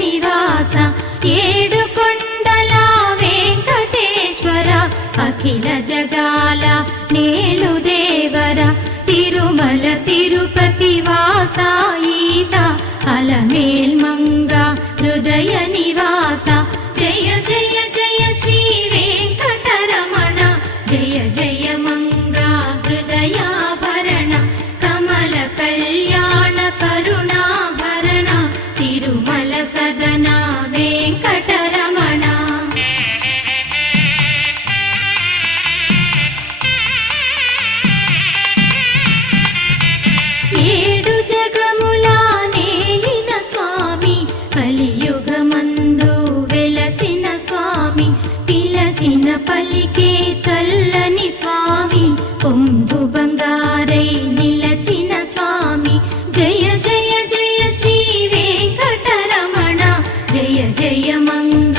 నివాస ఏడుకొండల వెంకటేశ్వర అఖిల జగాల నేలు దేవర తిరుమల తిరుపతి వాస ఈస అలమేల్ మంగ హృదయ నివాస జయ జయ జయ శ్రీ వెంకటరమణ జయ జయ మంగ హృదయాభరణ కమల కళ్యాణ కరుణాభరణ తిరుమల సదన వెంకటరమణ. ఏడు జగముల నేలిన స్వామి కలియుగమందు వెలసిన స్వామి పిలచిన పలికే చల్లని స్వామి పొంగు బంగారై నిలచిన స్వామి జయ జయ జయ శ్రీ వెంకటరమణ జయ జయ మంగ